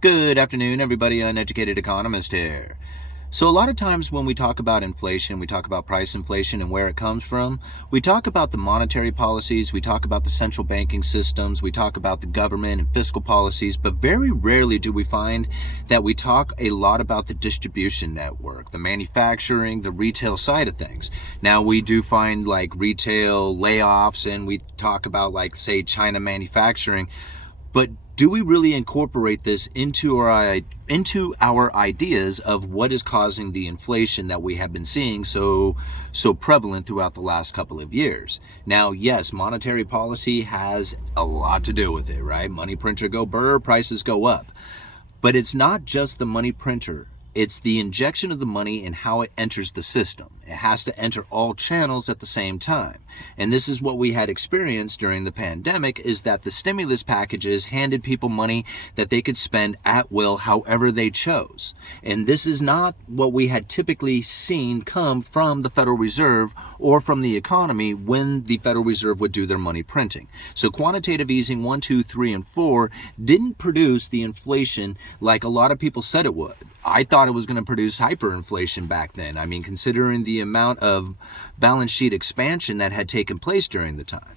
Good afternoon, everybody. Uneducated Economist here. So a lot of times when we talk about inflation, we talk about price inflation and where it comes from. We talk about the monetary policies, we talk about the central banking systems, we talk about the government and fiscal policies, but very rarely do we find that we talk a lot about the distribution network, the manufacturing, the retail side of things. Now we do find like retail layoffs, and we talk about, like, say, China manufacturing, but do we really incorporate this into our ideas of what is causing the inflation that we have been seeing so prevalent throughout the last couple of years? Now, yes, monetary policy has a lot to do with it, right? Money printer go burr, prices go up. But it's not just the money printer. It's the injection of the money and how it enters the system. It has to enter all channels at the same time. And this is what we had experienced during the pandemic, is that the stimulus packages handed people money that they could spend at will however they chose. And this is not what we had typically seen come from the Federal Reserve or from the economy when the Federal Reserve would do their money printing. So quantitative easing 1, 2, 3, and 4 didn't produce the inflation like a lot of people said it would. I thought it was going to produce hyperinflation back then. I mean, considering the amount of balance sheet expansion that had taken place during the time.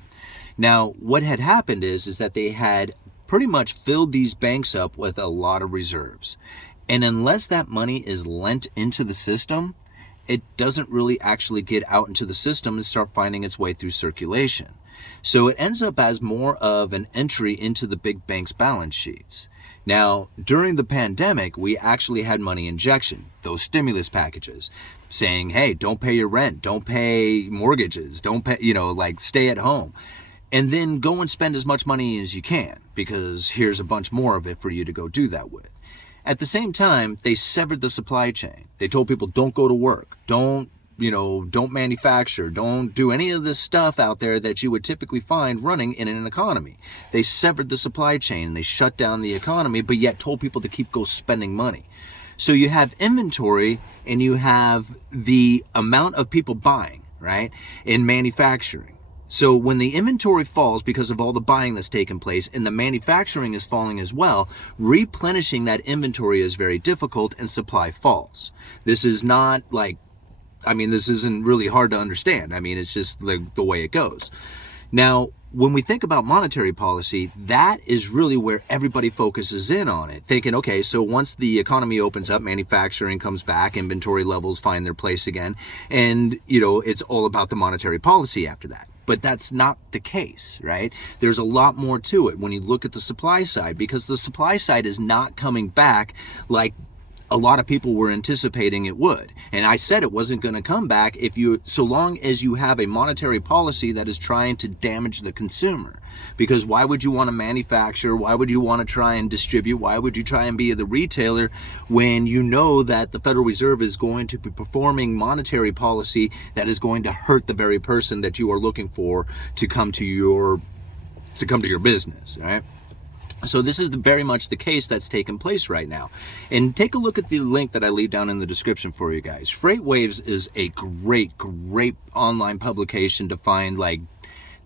Now, what had happened is that they had pretty much filled these banks up with a lot of reserves. And unless that money is lent into the system, it doesn't really actually get out into the system and start finding its way through circulation. So it ends up as more of an entry into the big banks' balance sheets. Now, during the pandemic, we actually had money injection, those stimulus packages, saying, hey, don't pay your rent, don't pay mortgages, don't pay, like, stay at home. And then go and spend as much money as you can, because here's a bunch more of it for you to go do that with. At the same time, they severed the supply chain. They told people, don't go to work, don't manufacture, don't do any of this stuff out there that you would typically find running in an economy. They severed the supply chain, they shut down the economy, but yet told people to keep spending money. So you have inventory and you have the amount of people buying, right, in manufacturing. So when the inventory falls because of all the buying that's taken place and the manufacturing is falling as well, replenishing that inventory is very difficult and supply falls. This is not like, this isn't really hard to understand. It's just the way it goes. Now, when we think about monetary policy, that is really where everybody focuses in on it, thinking, okay, so once the economy opens up, manufacturing comes back, inventory levels find their place again, and, it's all about the monetary policy after that. But that's not the case, right? There's a lot more to it when you look at the supply side, because the supply side is not coming back like a lot of people were anticipating it would. And I said it wasn't going to come back so long as you have a monetary policy that is trying to damage the consumer. Because why would you want to manufacture? Why would you want to try and distribute? Why would you try and be the retailer when you know that the Federal Reserve is going to be performing monetary policy that is going to hurt the very person that you are looking for to come to your business, right? So this is very much the case that's taking place right now. And take a look at the link that I leave down in the description for you guys. FreightWaves is a great online publication to find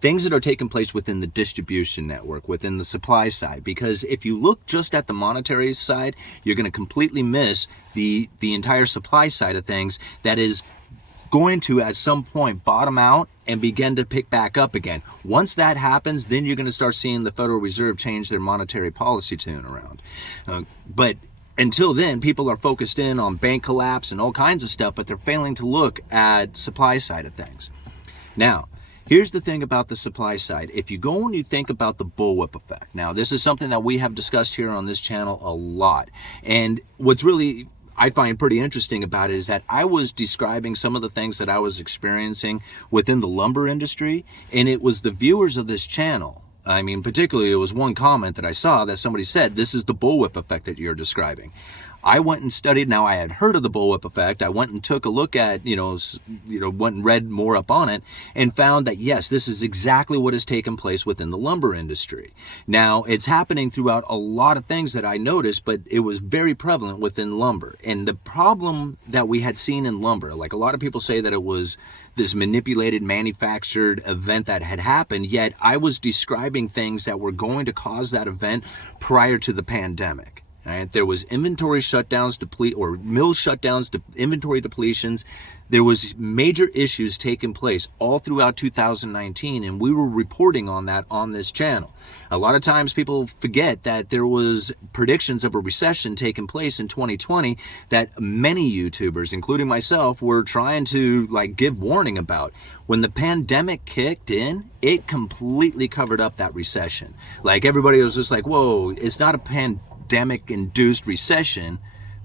things that are taking place within the distribution network, within the supply side. Because if you look just at the monetary side, you're going to completely miss the entire supply side of things that is going to at some point bottom out and begin to pick back up again. Once that happens, then you're going to start seeing the Federal Reserve change their monetary policy tune around. But until then, people are focused in on bank collapse and all kinds of stuff, but they're failing to look at supply side of things. Now, here's the thing about the supply side. If you go and you think about the bullwhip effect, now this is something that we have discussed here on this channel a lot. And what's really I find pretty interesting about it is that I was describing some of the things that I was experiencing within the lumber industry, and it was the viewers of this channel. Particularly, it was one comment that I saw that somebody said, this is the bullwhip effect that you're describing. I went and studied. Now, I had heard of the bullwhip effect. I went and took a look at, went and read more up on it and found that, yes, this is exactly what has taken place within the lumber industry. Now, it's happening throughout a lot of things that I noticed, but it was very prevalent within lumber. And the problem that we had seen in lumber, like a lot of people say that it was this manipulated, manufactured event that had happened, yet I was describing things that were going to cause that event prior to the pandemic. Right? There was inventory shutdowns, mill shutdowns, inventory depletions. There was major issues taking place all throughout 2019, and we were reporting on that on this channel. A lot of times people forget that there was predictions of a recession taking place in 2020 that many YouTubers, including myself, were trying to give warning about. When the pandemic kicked in, it completely covered up that recession. Everybody was just like, whoa, it's not a pandemic-induced recession.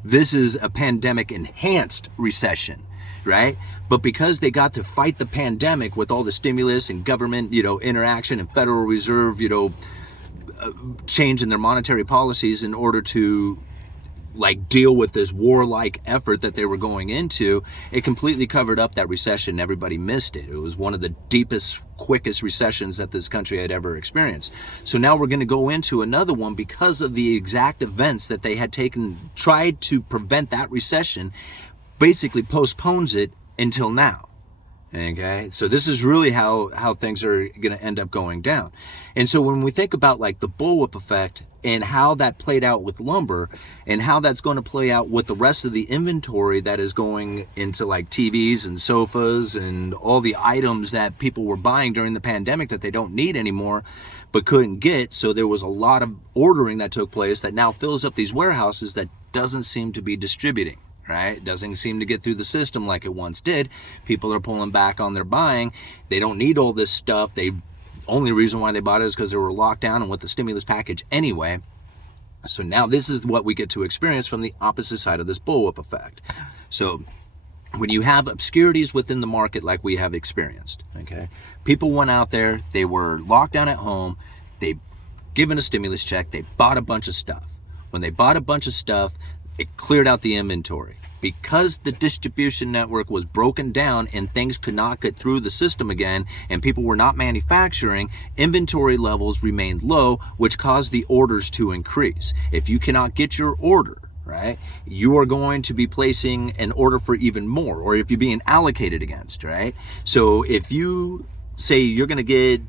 This is a pandemic-enhanced recession, right? But because they got to fight the pandemic with all the stimulus and government, interaction and Federal Reserve, change in their monetary policies in order to deal with this warlike effort that they were going into, it completely covered up that recession. Everybody missed it. It was one of the deepest, quickest recessions that this country had ever experienced. So now we're going to go into another one because of the exact events that they had tried to prevent that recession, basically postpones it until now. Okay, so this is really how things are going to end up going down. And so when we think about the bullwhip effect and how that played out with lumber and how that's going to play out with the rest of the inventory that is going into TVs and sofas and all the items that people were buying during the pandemic that they don't need anymore but couldn't get, so there was a lot of ordering that took place that now fills up these warehouses that doesn't seem to be distributing. Right? It doesn't seem to get through the system like it once did. People are pulling back on their buying. They don't need all this stuff. Only reason why they bought it is because they were locked down and with the stimulus package anyway. So now this is what we get to experience from the opposite side of this bullwhip effect. So when you have obscurities within the market like we have experienced, okay, people went out there, they were locked down at home, they given a stimulus check, they bought a bunch of stuff. When they bought a bunch of stuff, it cleared out the inventory. Because the distribution network was broken down and things could not get through the system again and people were not manufacturing, inventory levels remained low, which caused the orders to increase. If you cannot get your order, right, you are going to be placing an order for even more, or if you're being allocated against, right? So if you say you're going to get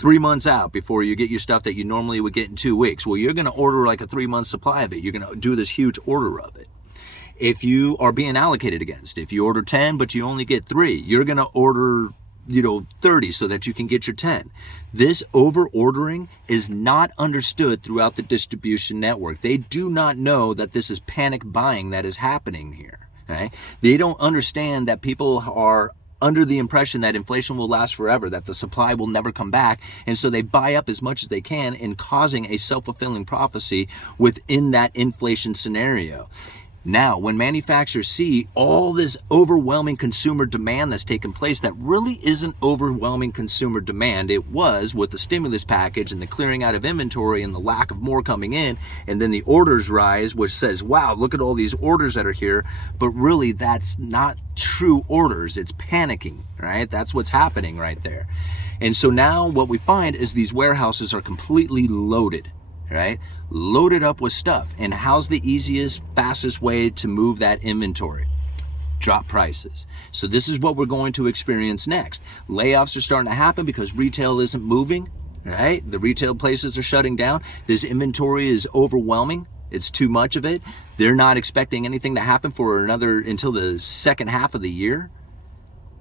3 months out before you get your stuff that you normally would get in 2 weeks, well, you're going to order a 3-month supply of it. You're going to do this huge order of it. If you are being allocated against, if you order 10 but you only get 3, you're going to order 30 so that you can get your 10. This over ordering is not understood throughout the distribution network. They do not know that this is panic buying that is happening here, right? They don't understand that people are under the impression that inflation will last forever, that the supply will never come back, and so they buy up as much as they can in causing a self-fulfilling prophecy within that inflation scenario. Now, when manufacturers see all this overwhelming consumer demand that's taken place, that really isn't overwhelming consumer demand. It was with the stimulus package and the clearing out of inventory and the lack of more coming in, and then the orders rise, which says, wow, look at all these orders that are here. But really, that's not true orders. It's panicking, right? That's what's happening right there. And so now what we find is these warehouses are completely loaded, right? Loaded up with stuff. And how's the easiest, fastest way to move that inventory? Drop prices. So this is what we're going to experience next. Layoffs are starting to happen because retail isn't moving, right? The retail places are shutting down. This inventory is overwhelming. It's too much of it. They're not expecting anything to happen for until the second half of the year.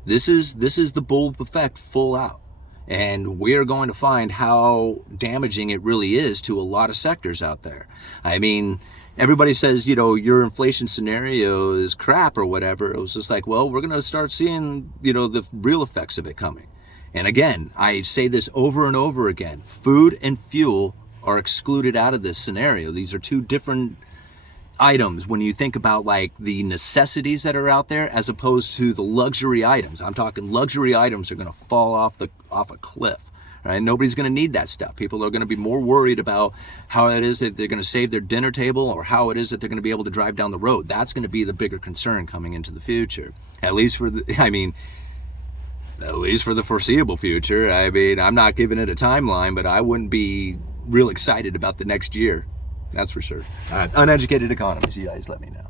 This is the bullwhip effect full out. And we're going to find how damaging it really is to a lot of sectors out there. I mean, everybody says, your inflation scenario is crap or whatever. It was just well, we're going to start seeing, the real effects of it coming. And again, I say this over and over again, food and fuel are excluded out of this scenario. These are two different items when you think about the necessities that are out there as opposed to the luxury items. I'm talking luxury items are going to fall off a cliff, right? Nobody's going to need that stuff. People are going to be more worried about how it is that they're going to save their dinner table or how it is that they're going to be able to drive down the road. That's going to be the bigger concern coming into the future, at least for the foreseeable future. I mean, I'm not giving it a timeline, but I wouldn't be real excited about the next year. That's for sure. All right, Uneducated Economist, you guys let me know.